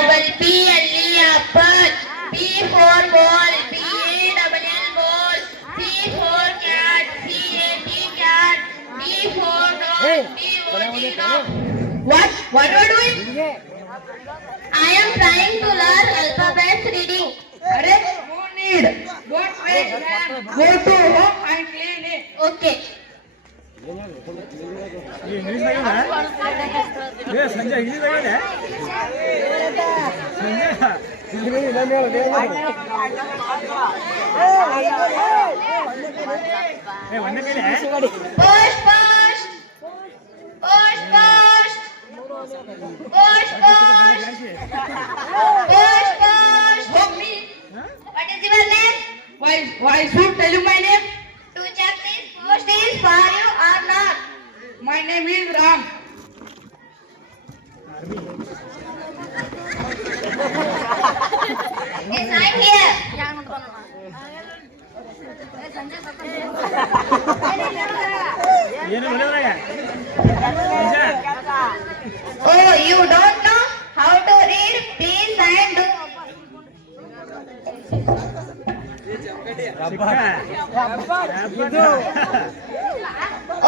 double P L E apple. P for ball. B A double L ball. C for cat. C A T cat. D for dog. D O G dog. What are you doing? I am trying to learn alphabets reading. Arey, no need. Don't waste time. Go to home and clean it. Okay. English लगे ना ये Sanjay English लगे ना Sanjay English लगे ए वन्ने के लिए Push, push. Push, push. Push, push. Push, push. Me. What is your name? Why should tell you my name? To check this post is for you or not. My name is Ram. It's right here. ये ना बोले लगा Sanjay Oh, you don't know how to read? Please and do.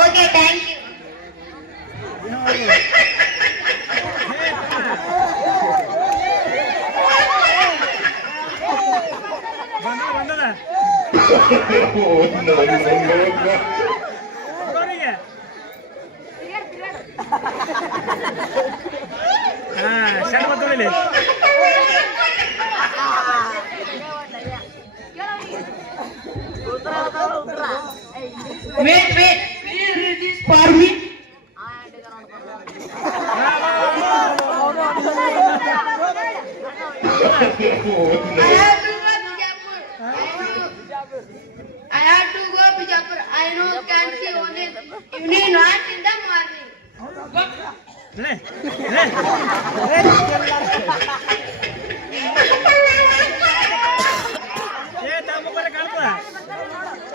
Okay, thank you. Wait. Please read this for me. I have to go Bijapur. I know can see only evening, not in the morning. ये तामो पर कालता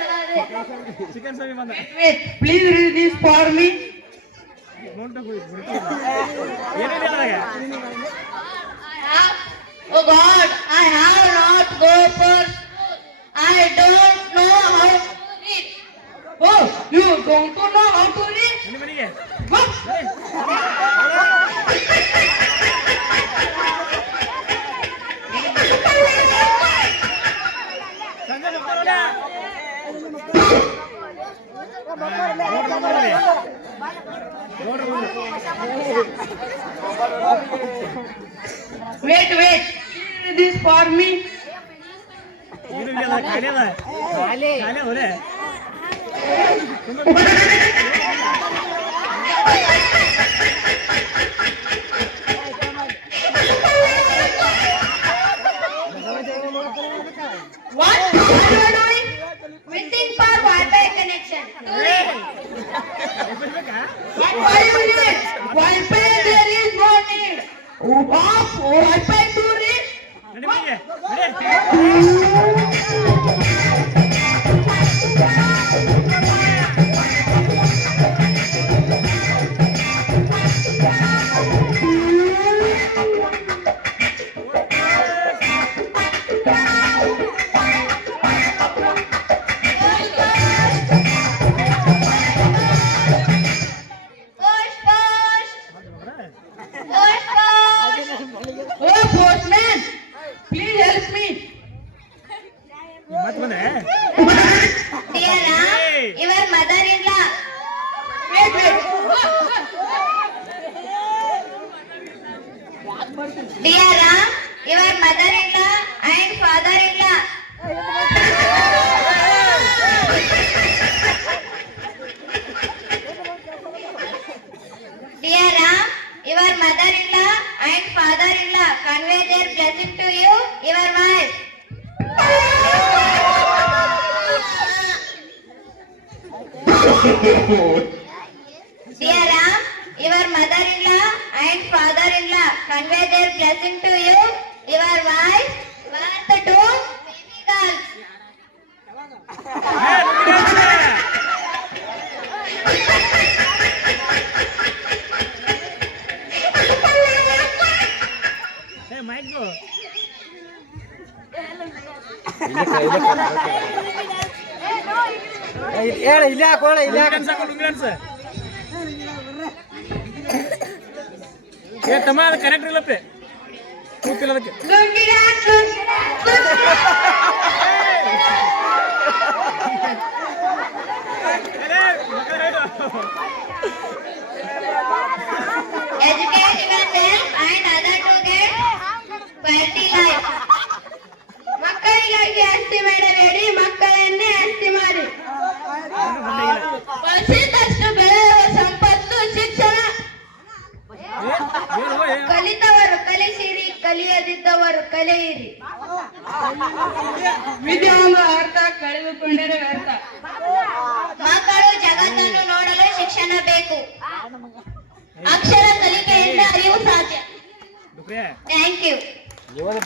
chicken सभी बंद Wait. Please read this for me. Note तो कोई ये नहीं दिया लगा Oh God, I have not go for school. I don't know how to read. Oh, you don't know how to read? नहीं बनेंगे What? संजय ऊपर हो जा Wait. Please read this for me. ये नहीं दिया खाने वाला खाने हो रहे What are you doing? Waiting for Wi-Fi connection. To read. What are you doing? Wi-Fi there is no need. Off Wi-Fi to read. नहीं बनेंगे अरे Push, push. Push, push. Oh, postman, please help me. मत बने Dear Ram, your mother-in-law. Wait. Dear Ram, your mother-in-law and father-in-law. Dear Ram, your mother-in-law and father-in-law convey their blessing to you, your wife. Dear Ram, your mother-in-law and father-in-law convey their blessing to you, ಹಾಕು ಹೇಳ ಇಲ್ಲಿ ಹಾಕೋಣ ಇಲ್ಲಿ ಲುಂಗಿ ಏ ತಮ್ಮ ಅದು correct ಇಲ್ಲಪ್ಪೆ ಕೂತಿಲ್ಲ ಅದಕ್ಕೆ lungi dance, Educational help and other to get quality life. ಮಕ್ಕಳಿಗಾಗಿ ಆಸ್ತಿ ಮಾಡಬೇಡಿ, ಮಕ್ಕಳನ್ನೇ ಆಸ್ತಿ ಮಾಡಿ. ಬಳಸಿದಷ್ಟು ಬೆಳೆಯುವ ಸಂಪತ್ತು ಶಿಕ್ಷಣ. ಕಲಿತವರು ಕಲಿಸಿರಿ, ಕಲಿಯದಿದ್ದವರು ಕಲಿಯಿರಿ. ವಿದ್ಯಾವಂತ ಅರ್ಥ ಕಳೆದುಕೊಂಡರೆ ವ್ಯರ್ಥ. ಮಕ್ಕಳು ಜಗತ್ತನ್ನು ನೋಡಲು ಶಿಕ್ಷಣ ಬೇಕು. ಅಕ್ಷರ ಕಲಿಕೆಯಿಂದ ಅರಿವು ಸಾಧ್ಯ. ಡುಕ್ರೆ ಥ್ಯಾಂಕ್ ಯು. ಜೀವನ